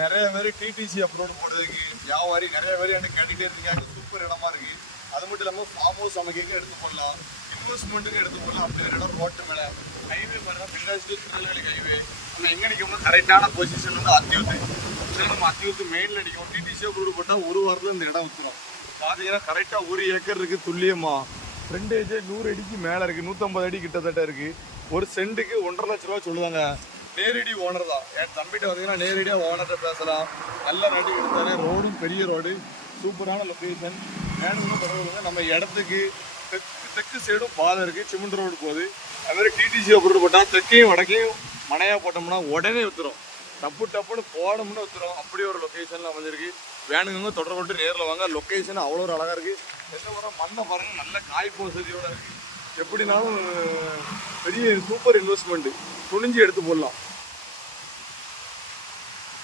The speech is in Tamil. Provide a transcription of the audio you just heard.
நிறைய பேர் டிடிசி அப்லோடு போடுறதுக்கு வியாபாரி நிறைய பேர் எனக்கு கேட்டுகிட்டே இருக்காங்க. சூப்பர் இடமா இருக்கு. அது மட்டும் இல்லாமல் ஃபார்ம் ஹவுஸ் அமைக்க எடுத்து போடலாம், இன்வெஸ்ட்மெண்ட்டுக்கு எடுத்து போடலாம். அப்படி ஒரு இடம் ரோட்டு மேலே ஹைவே பாருங்க, தென்காசி திருநெல்வேலி ஹைவே. நம்ம எங்கே நிற்கணும் கரெக்டான பொசிஷன் வந்து அத்தியூத்து. நம்ம அத்தியூத்து மெயினில் நிற்கும். டிடிசி அப்லோடு போட்டால் ஒரு வாரத்தில் இந்த இடம் விற்றுரும். பார்த்தீங்கன்னா கரெக்டாக 1 ஏக்கர் இருக்குது துல்லியமாக. ஃப்ரண்டேஜே 100 அடிக்கு மேலே இருக்குது, 150 அடி கிட்டத்தட்ட இருக்குது. ஒரு சென்ட்டுக்கு 1,50,000 ரூபா சொல்லுவாங்க. நேரடி ஓனர் தான். என் தம்பிகிட்ட பார்த்தீங்கன்னா நேரடியாக ஓனர்கிட்ட பேசலாம். நல்ல ரேட்டு எடுத்தாரு. ரோடும் பெரிய ரோடு, சூப்பரான லொக்கேஷன். வேணும்னு தொடர்புங்க. நம்ம இடத்துக்கு தெற்கு சைடும் பாதை இருக்குது, சிமெண்ட் ரோடு போகுது. அதுமாதிரி டிடிசி அப்ரூவ் போட்டால் தெற்கையும் வடக்கையும் மனையாக போட்டோம்னா உடனே விற்றுரும். டப்புன்னு போடணும்னு விற்றுரும். அப்படி ஒரு லொக்கேஷனில் அமைஞ்சிருக்கு. வேணுங்க தொடர்பு கொண்டு நேரில் வாங்க. லொக்கேஷன் அவ்வளோ ஒரு அழகாக இருக்குது. எந்த ஒரு மண்ணை பாருங்கள், நல்ல காய்ப்பு வசதியோடு இருக்குது. எப்படினாலும் பெரிய சூப்பர் இன்வெஸ்ட்மெண்ட்டு. துணிஞ்சு எடுத்து போடலாம்.